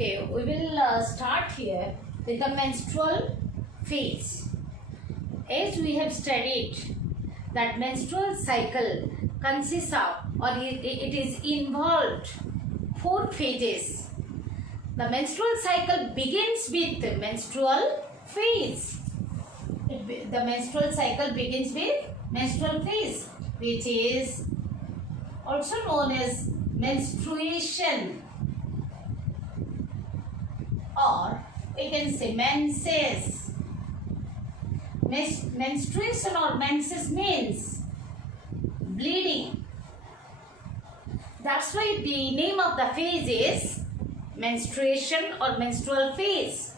Okay, we will start here with the menstrual phase. As we have studied that menstrual cycle consists of or it is involved 4 phases. The menstrual cycle begins with the menstrual phase. The menstrual cycle begins with menstrual phase, which is also known as menstruation, or we can say menses. Menstruation or menses means bleeding. That's why the name of the phase is menstruation or menstrual phase.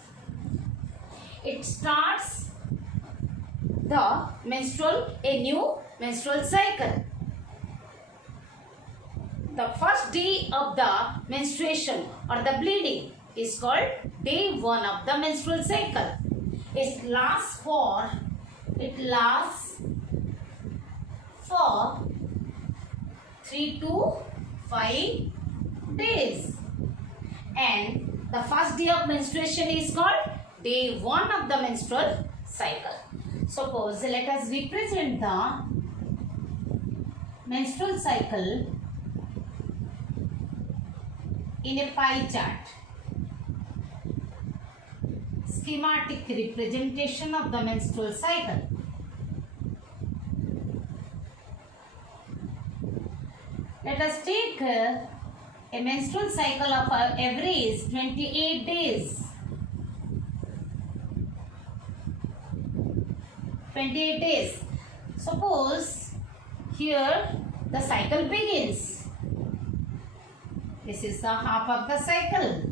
It starts a new menstrual cycle. The first day of the menstruation or the bleeding is called day 1 of the menstrual cycle. It lasts for 3 to 5 days, and the first day of menstruation is called day 1 of the menstrual cycle. Suppose let us represent the menstrual cycle in a pie chart. Schematic representation of the menstrual cycle. Let us take a menstrual cycle of average 28 days. 28 days. Suppose here the cycle begins. This is the half of the cycle.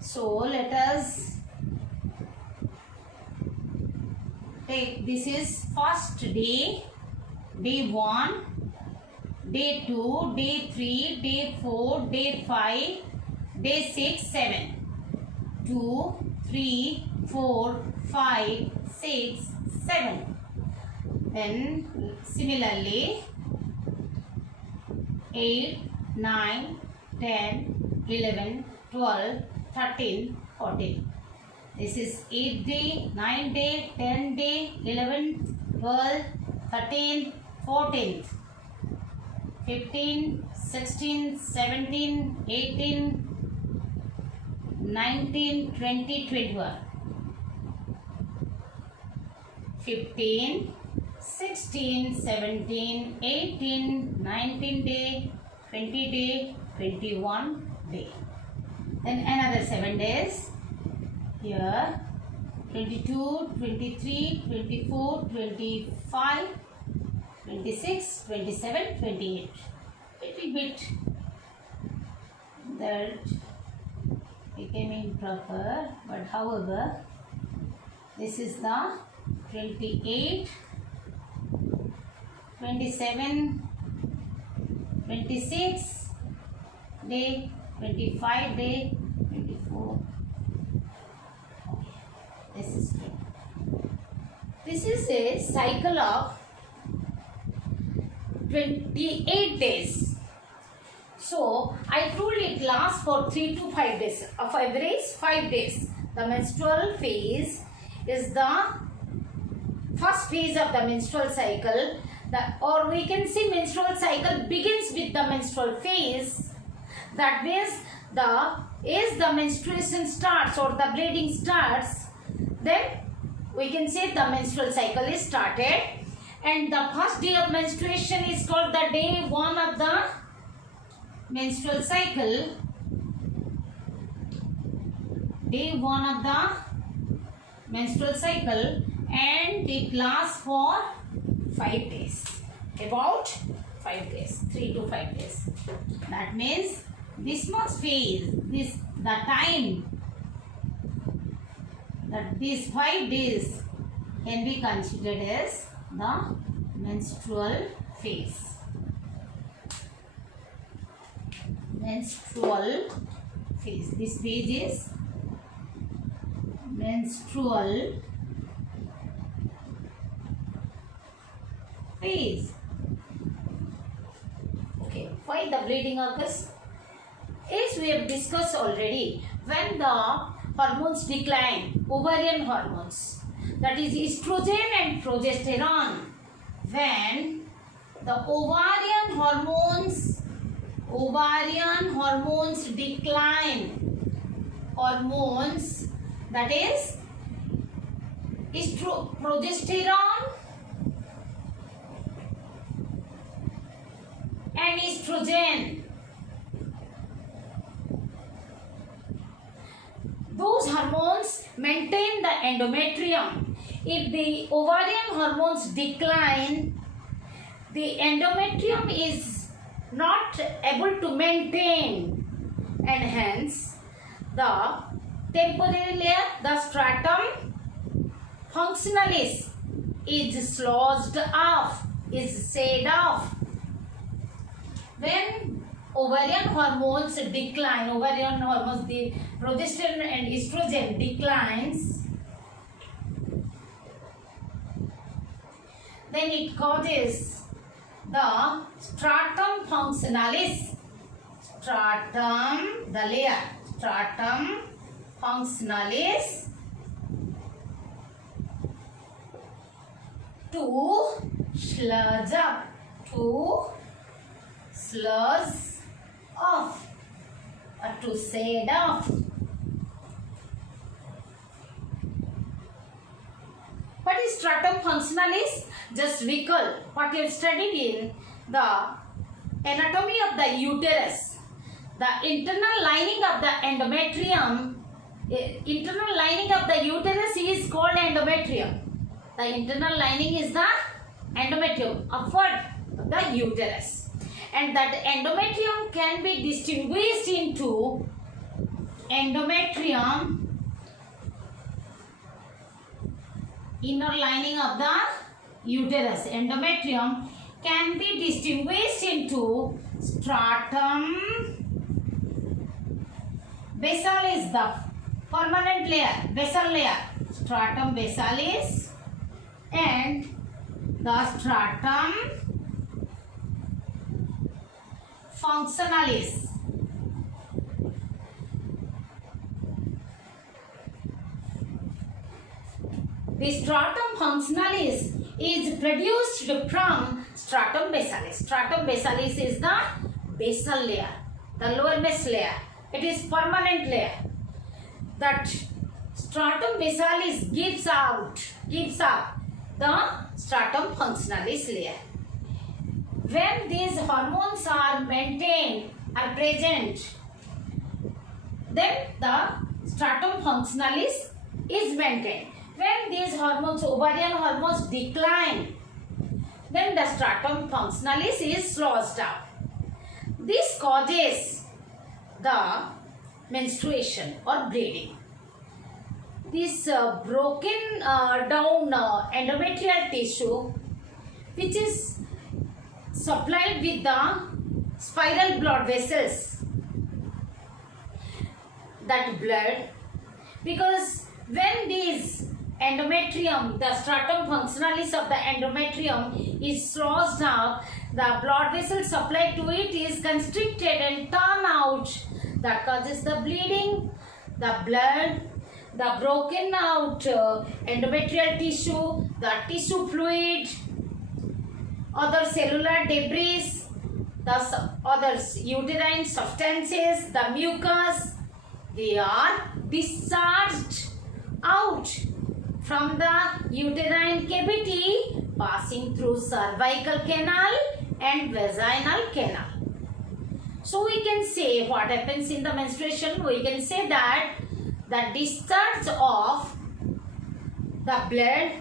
So let us take, this is first day, day 1, day 2, day 3, day 4, day 5, day 6, 7. 2, 3, 4, 5, 6, 7. Then similarly 8, 9, 10, 11, 12, 13, 14. This is 8 day, 9 day, 10 day, 11, 12, 13, 14, 15, 16, 17, 18, 19, 20, 21. 15, 16, 17, 18, 19 day, 20 day, 21 day. Then another 7 days. Here 22, 23, 24, 25, 26, 27, 28. Little bit that became improper, but however this is the 28, 27, 26 day, 25 day, 24. Okay. This is a cycle of 28 days. So I told it lasts for 3 to 5 days. Of average 5 days. The menstrual phase is the first phase of the menstrual cycle. Or we can say menstrual cycle begins with the menstrual phase. That means as the menstruation starts or the bleeding starts, then we can say the menstrual cycle is started. And the first day of menstruation is called the day 1 of the menstrual cycle. Day 1 of the menstrual cycle, and it lasts for 5 days. About 5 days, 3 to 5 days. That means this much phase, the time that these 5 days can be considered as the menstrual phase. Menstrual phase. This phase is menstrual phase. Okay, why the bleeding occurs? As we have discussed already, when the hormones decline, ovarian hormones, that is estrogen and progesterone, when the ovarian hormones decline, hormones, that is progesterone and estrogen, those hormones maintain the endometrium. If the ovarian hormones decline, the endometrium is not able to maintain, and hence the temporary layer, the stratum functionalis, is slouched off, is shed off. When ovarian hormones decline, the progesterone and estrogen declines, then it causes the stratum functionalis, the layer, stratum functionalis, to sludge up, to sludge off, or to shed off. What is stratum functionalis? Just recall what you have studied in the anatomy of the uterus. The internal lining of the endometrium, internal lining of the uterus is called endometrium. The internal lining is the endometrium, upward of the uterus. And that endometrium can be distinguished into endometrium, inner lining of the uterus. Endometrium can be distinguished into stratum basalis, the permanent layer, basal layer, stratum basalis, and the stratum functionalis. The stratum functionalis is produced from stratum basalis. Stratum basalis is the basal layer, the lowermost layer. It is permanent layer. That stratum basalis gives up the stratum functionalis layer. When these hormones are maintained, are present, then the stratum functionalis is maintained. When these hormones, ovarian hormones, decline, then the stratum functionalis is lost out. This causes the menstruation or bleeding. This broken down endometrial tissue, which is supplied with the spiral blood vessels, that blood, because when these endometrium, the stratum functionalis of the endometrium is closed out, the blood vessel supplied to it is constricted and torn out. That causes the bleeding, the blood, the broken out endometrial tissue, the tissue fluid, other cellular debris, the other uterine substances, the mucus, they are discharged out from the uterine cavity, passing through cervical canal and vaginal canal. So we can say what happens in the menstruation. We can say that the discharge of the blood,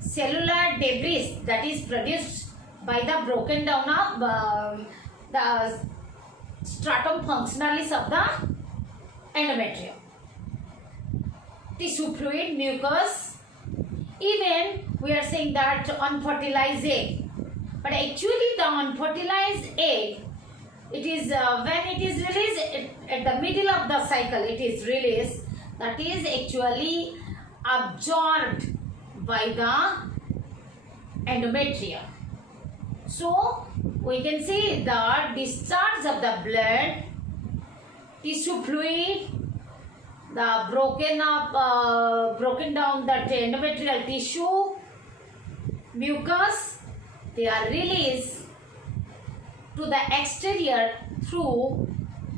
cellular debris that is produced by the broken down of the stratum functionalis of the endometrium, tissue fluid, mucus, even we are saying that unfertilized egg. But actually the unfertilized egg, it is when it is released at the middle of the cycle, it is released, that is actually absorbed by the endometrium. So we can see the discharge of the blood, tissue fluid, the broken down that endometrial tissue, mucus, they are released to the exterior through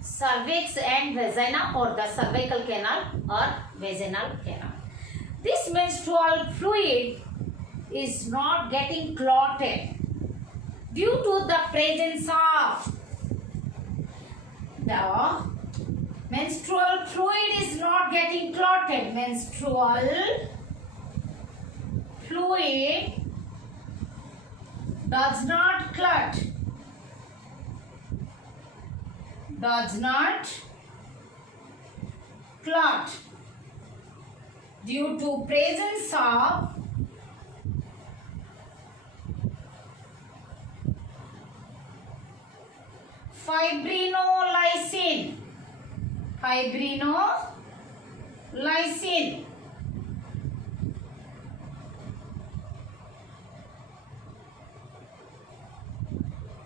cervix and vagina, or the cervical canal or vaginal canal. This menstrual fluid is not getting clotted due to the presence of the menstrual fluid is not getting clotted. Menstrual fluid does not clot. Does not clot due to presence of fibrinolysin. Fibrinolysin.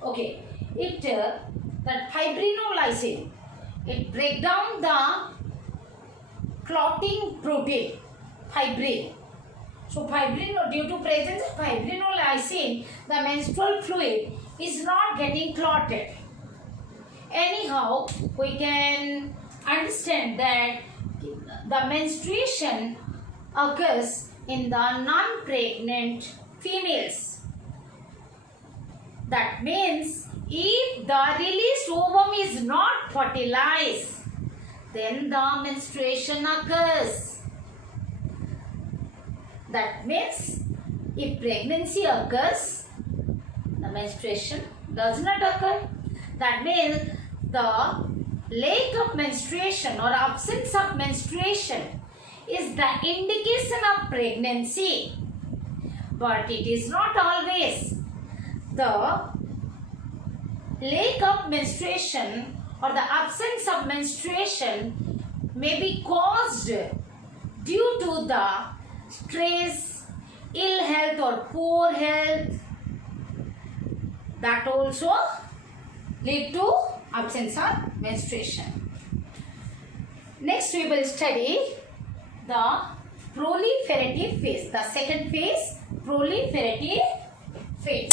Okay, that fibrinolysin, it break down the clotting protein, fibrin. So due to presence of fibrinolysin, the menstrual fluid is not getting clotted. Anyhow, we can understand that the menstruation occurs in the non-pregnant females. That means if the released ovum is not fertilized, then the menstruation occurs. That means if pregnancy occurs, the menstruation does not occur. That means the lack of menstruation or absence of menstruation is the indication of pregnancy. But it is not always. The lack of menstruation or the absence of menstruation may be caused due to the stress, ill health or poor health. That also lead to absence of menstruation. Next we will study the proliferative phase. The second phase, proliferative phase.